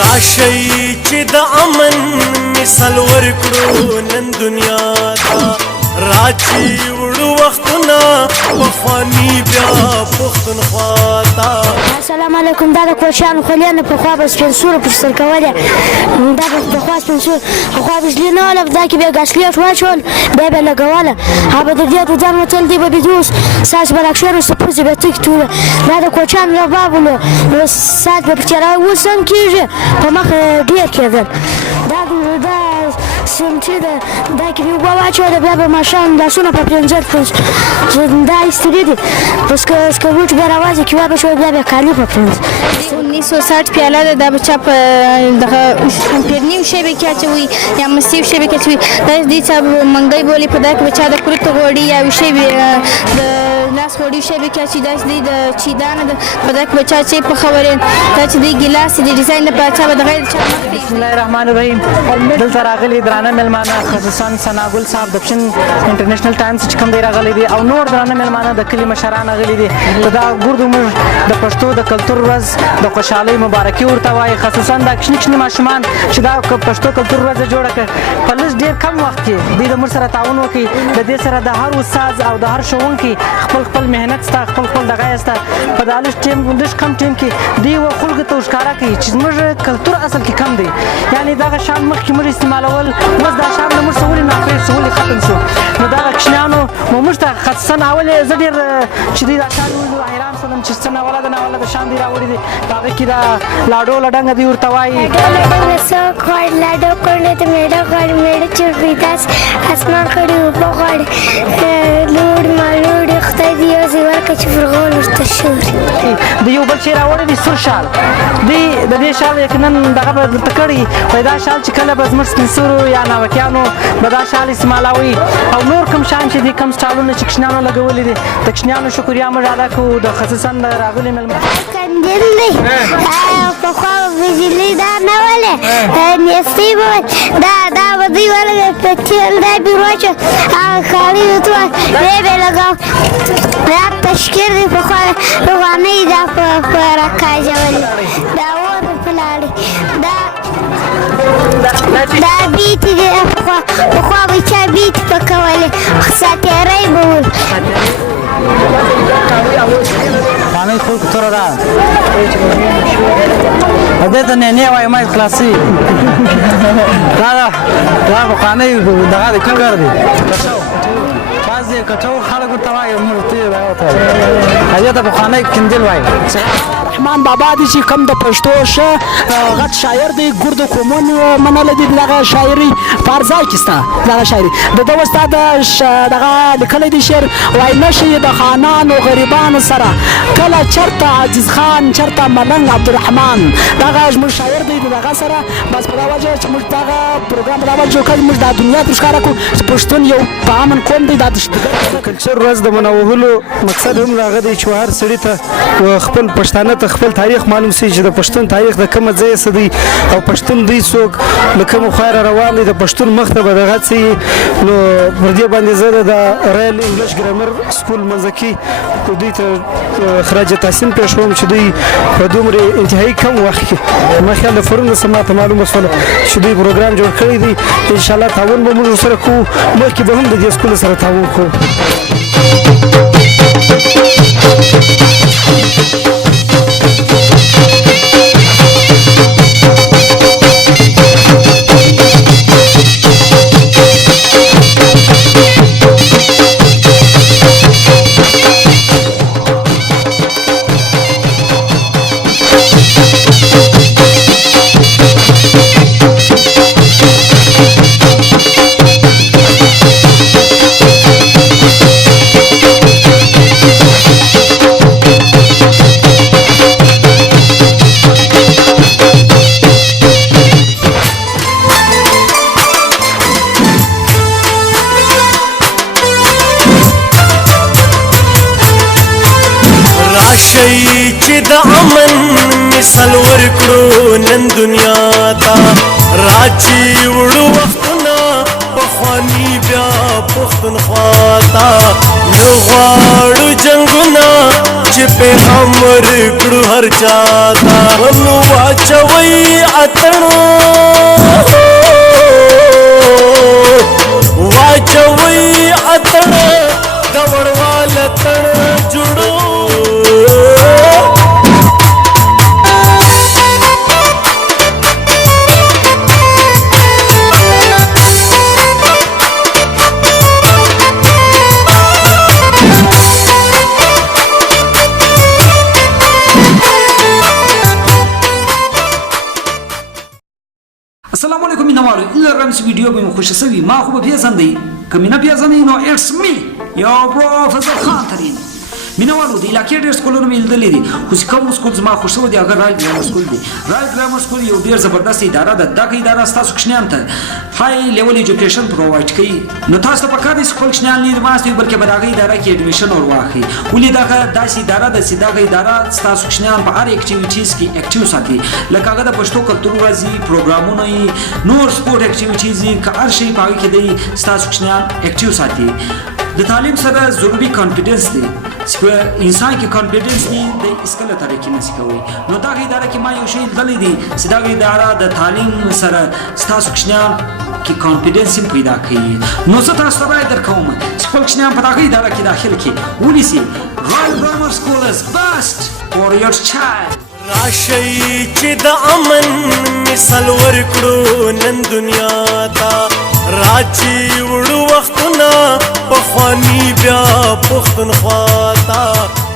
راشي چې د امن مثال ورکړو نن دنیا ته راچی وړو وختونه پخواني بیا پښتونخوا ته. السلام علیکم. دا د کوچیانو خلیانو پخوا به سپین سورو پر سر کولې، دا به پخوا سپین سور پخوا بجلي نه وله، دا کې به یې ګاسلیټ واچول بیا به یې لګوله، هغه به د دې د ځان وتل دی به بیدوس ساس به راکښېر وسه پوزې به تکې ټوله. دا د کوچیانو رباب ولو نو ساعت به پکې را اوس هم کېږي په مخ ډېر کېدل. دا سمټي ده دا کې به اوبه واچوله بیا به ماښام لاسونه په پرنځر دا ایستلي دي بس سکروټ بیا راوځي کې بیا به شوی بیا به کالي په پرنځ 1960 پیاله ده، دا به چا په دغه پیرنیم شی به کې اچوي یا مسیو شی به کې اچوي، دا دې چا منګی بولي په دا کې به چا د کورتو غوړي یا شی به د لاس غوړي شی به کې اچي، دا دې د چیدانه ده په دا کې به چا چې پخوري، دا چې دې ګیلاس دې ډیزاین نه په چا به دغه چا. بسم الله الرحمن الرحیم. دلته راغلي درانه مېلمانه خصوصا ثناګل صاحب د پښتون انټرنیشنل ټایمز چې کوم دی راغلي دي او نور درانه مېلمانه د کلي مشران راغلي دي. دا ګردو موږ د پښتو د کلتور ورځ د خوشحالۍ مبارکي ورته وایي، خصوصا دا کوچني کوچني ماشومان چې دا پښتو کلتور ورځ جوړه کړه په لږ ډېر کم وخت کې دوی د موږ سره تعاون وکړي. د دې سره د هر استاد او د هر ښوونکي خپل محنت سته، خپل دغه یې سته په دا لږ کم ټیم کې دوی خلکو ته ښکاره کوي چې زموږ کلتور اصل کې کم دی، یعنې دغه شیان مخکې موږ استعمالول، اوس دا شیان له موږ څه ولې ناپرېږ څه ولې ختم شو. نو دغه کوچنیانو موږ ته خصوصا اول زه ډېر چې دوی دا شیان ولیدل حیران شولم چې څه ناوله د شیان دوی راوړي دي. په هغې کې دا لاډو لډنګه دوی ورته وایي. څوک غواړي لاډو کونډې ته مېړه غواړي، مېړه چورپي داس اسمان کړي اوبه غواړي، لوړ مالوړي خدای دې یوازې ورکړه چې فرغول ورته شوري. د یو بل شی راوړی دی سور شال، دوی د دې شال یقینا دغه به درته کړي وایي دا شال چې کله به زموږ سپین سورو یا ناوکیانو به دا شال استعمالوي او نور کوم شیان چې دي کوم سټالونه چې کوچنیانو لګولي دي د کوچنیانو شکریا موږ ادا کوو. د خصوصا د راغلي مېلمه کندل دی پخوا بجلي دا نه ولې نیستۍ به دا به دوی ولګوي په تېل دا به واچوه هغه کالي ورته بیا به یې لګوه. دا تشکیر دی پخوا روغانۍ دا په راکاږولې دا اور په لاړې دا بیتې دي پخوا به چا بیتې پکولې ساتیری به ول پخوانۍ خلکو توره ده دې ته نینې وایي ما خلاصي دا پخوانۍ دغه دی کنګر دی بعض یې کټو خلک ورته وایي موږ ورته هغې ته پخوانی کندل وایي. رحمان بابا دی چې کوم د پښتو ښه غټ شاعر دی، ګردو قومون منلی دي دغه شاعري په هر ځای کې سته دغه شاعري د ده استاد دغه لیکلی دی شعر وایي نشي د خانانو غریبانو سره کله چرته عزیز خان چرته ملنګ عبدالرحمن دغه زموږ شاعر دی دغه سره بس په دا وجه چې موږ دغه پروګرام دا وجه وکړ موږ دا دنیا ته ښکاره کړو چې پښتون یو په امن قوم دی. دا د کلچر ورځ د منوهلو مقصد هم هغه دی چې هر سړي ته خپل پښتانه ته خپل تاریخ معلوم شي چې د پښتون تاریخ د کومه ځایه څه دی او پښتون دوی څوک له کومه خوا روان دی د پښتون مخ ته به دغه څه نو پر دې باندې زه د رایل انګلیش ګرامر سکول منځکي دوی ته خراج تحسین پېښوم چې دوی په دومره انتهایي کم وخت کې ما خیال د فرون څه ماته معلومه شوله چې دوی پروګرام جوړ کړی دی. انشاءالله تعاون به موږ سره کوو، مخکې به هم د دې سکول سره تعاون کوو. راشي چې د امن مثال ورکړو نن دنیا ته راچی وړو وختونه پخواني بیا پښتونخوا ته نه غواړو جنګونه چې پیغام ورکړو هر چا ته نو واچوئ اتڼ واچوي اتڼ د وړوال اتڼ جوړو السلام علیکم مینوالو الرمس ویډیو به مو خوښ شوي ما خو به پیژندئ که مې نه پیژنئ نو اټس می یور پروفیسر خان ترین مینوالو د علاقې ډېر سکولونه مې لیدلي دي خو چې کوم سکول زما خوښ شوی دی هغه رایل ګرامر سکول دی رایل ګرامر سکول یو ډېر زبردست اداره ده دغه اداره ستاسو کوچنیانو ته های لیول ایجوکیشن پرووایډ کوي نو تاسو ته پکار دی چې خپل کوچنیان لرې ماستئ بلکې په دغه اداره کې اډمیشن ور واخلئ ولې دغه داسې اداره ده چې دغه اداره ستاسو کوچنیان په هر اکټیویټیز کې اکټیو ساتي لکه هغه د پښتو کلتور ورځې پروګرامونه یي نور سپورټ اکټیویټیز یي که هر شی په هغې کې دی ستاسو کوچنیان اکټیو ساتي د تعلیم سره ضروري کانفیډنس دی چې په انسان کې کانفیډنس نه دی هېڅکله ترقي نشي کولی نو دغه اداره کې ما یو شی لیدلی دی چې دغه اداره د تعلیم سره ستاسو کوچنیان کې کانفیډنس هم پیدا کوي نو زه تاسو ته رایه درکوم چې خپل کوچنیان په دغه اداره کې داخل کړي ونیسي رایل ګرامر سکول از بیسټ فور یور چایلډ راشي چې د امن مثال ورکړو نن دنیا ته راځي وړو وختونه پخواني بیا پښتونخوا ته